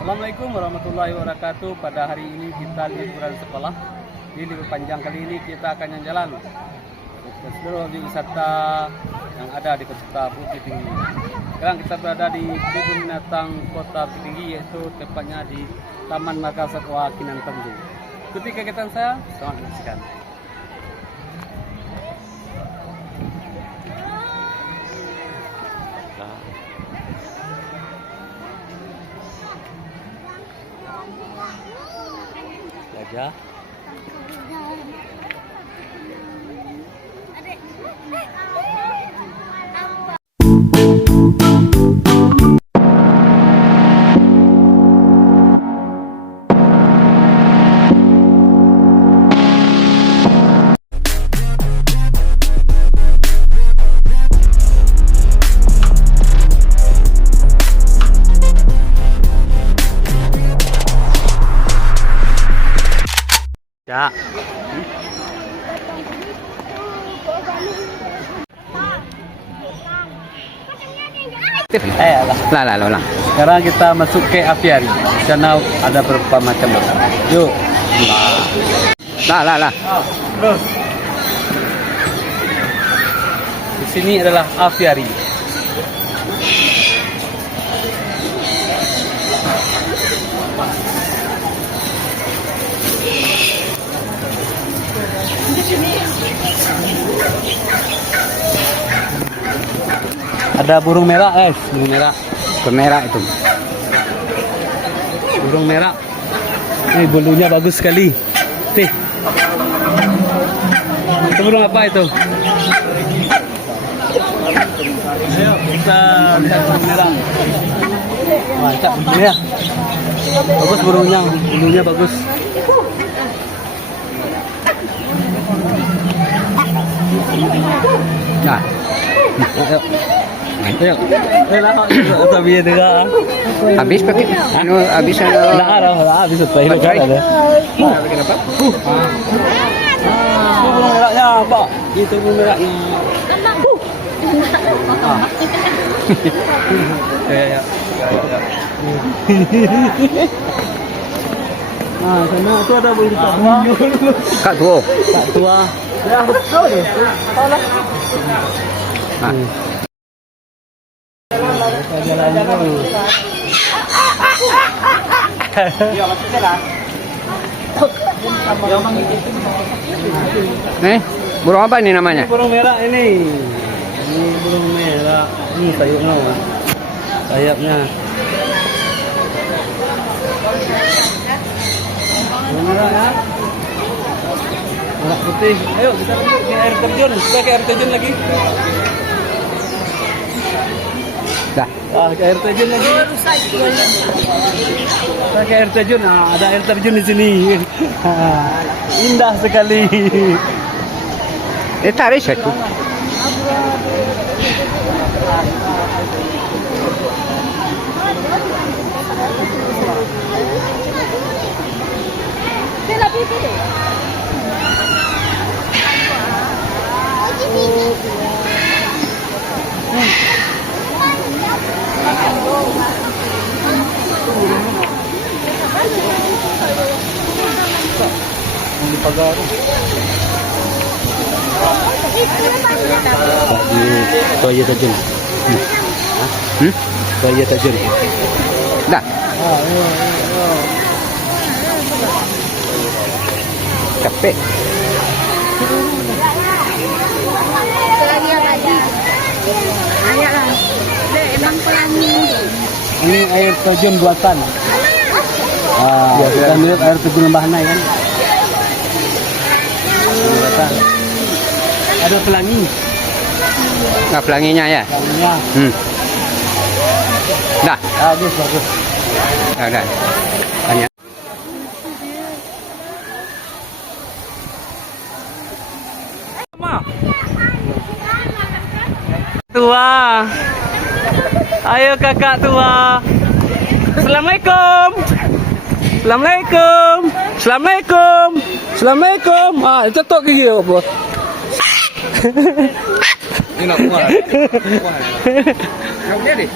Assalamualaikum warahmatullahi wabarakatuh. Pada hari ini kita liburan sekolah. Di libur panjang kali ini kita akan jalan ke seluruh objek wisata yang ada di Kota Bukit Tinggi. Sekarang kita berada di kebun binatang Kota Bukit Tinggi, yaitu tepatnya di Taman Marga Satwa Kinantanjung. Ikuti kegiatan saya, selamat menyaksikan. Gajah. Ya. Lah. Sekarang kita masuk ke apiari. Di sana ada beberapa macam. Yuk. Lah. Terus. Di sini adalah apiari. Ada burung merah, burung merah. Kemerah itu. Burung merah. Ini bulunya bagus sekali. Nih. Itu burung apa itu? Ayo kita lihat burung merah. Mantap burungnya. Bagus burungnya, bulunya bagus. Nah, ayo. Tapi juga habis pakai habis habis itu ada. Kenapa? Burung merahnya apa? Itu burung merahnya. Ya. Nah, sana itu ada burung kak tua. Ya, betul deh. Salah. Nah. Nih, burung apa ini namanya? Burung merah ini. Ini burung merah. Ini sayapnya. Burung merah ya. Merah putih. Ayo kita ke air terjun. Kita ke air terjun lagi. Dah. Ke air terjun lagi. Kita ke air terjun. Ada air terjun di sini. Indah sekali. Tarik satu. Di pagar. Toya terjun. Toya terjun. Dah. Capek. Emang pelangi. Ini air terjun buatan. Kita lihat air terjun Lembah Nai kan. Ada pelangi. Nggak pelanginya ya? Pelanginya. Dah. Bagus. Dah. Hanya. Tua. Ayo kakak tua. Assalamualaikum. Itu tok gigi apa? Ini nak kuat. Kau dia deh.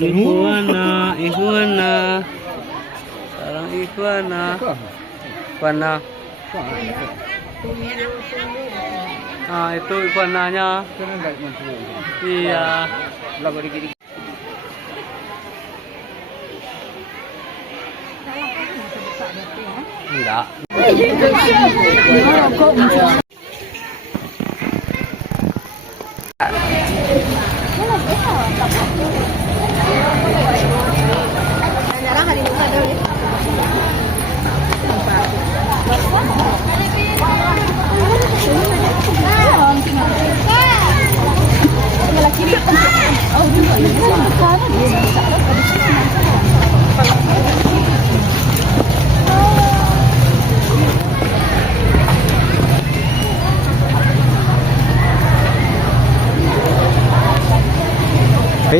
iguana. Sarang iguana. Iguana. Ah, itu iguananya. Iya. Enggak.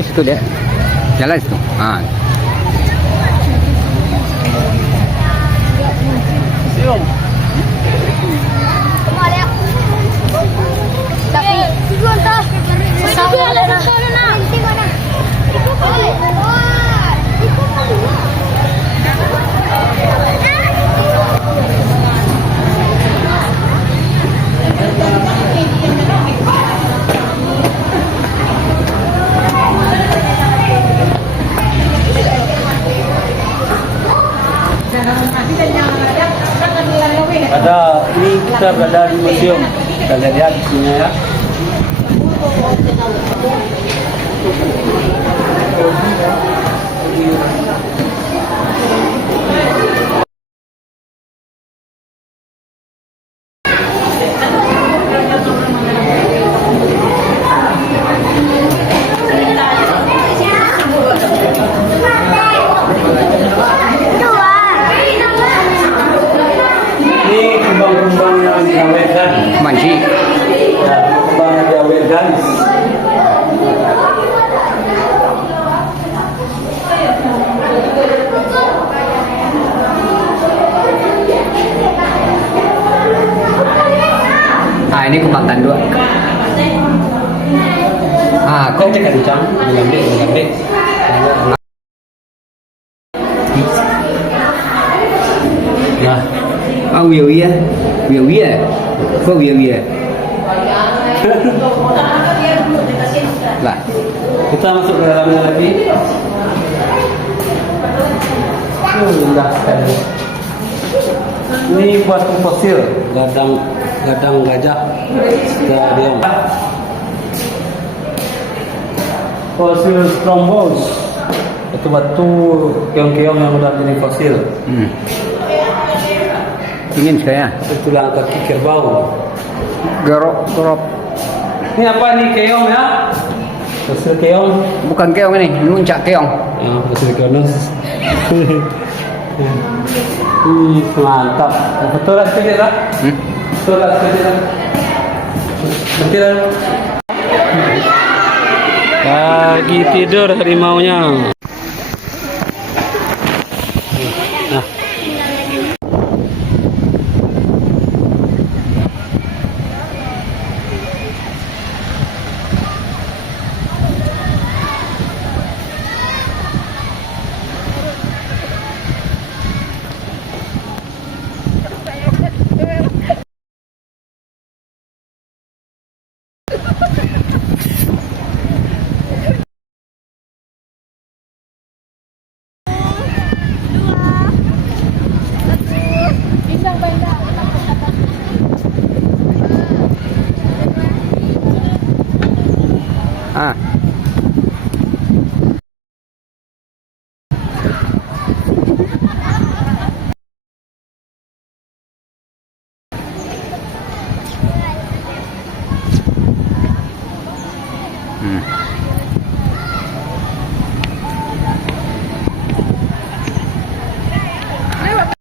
Situ dia. Jalan situ. Ah. Siung. Tapi Ada, ini kita berada di museum. Kita lihat isinya ya. Ini kembang-kembang yang diawetkan. Manci. Ya, kembang yang diawetkan. Ah, ini kembang tanduk. Ah, kok Kau cek kencang, dilambik. Nah, ah wia wia. Wia wia. Kok wia wia? Lah, kita masuk ke dalamnya lagi. Indah sekali. Ini batu fosil gadang gajah stadium. Fosil Strombos. Itu batu keong-keong yang udah jadi fosil. ingin saya. Itu tulang kaki kerbau. Gerok. Ini apa nih keong ya? Fosil keong. Bukan keong ini, nuncak keong. Ya, fosil keong. Mantap. Betul lah sedikit lah. Betul lah sedikit lah. Betul lah. Lagi tidur harimaunya. Nah.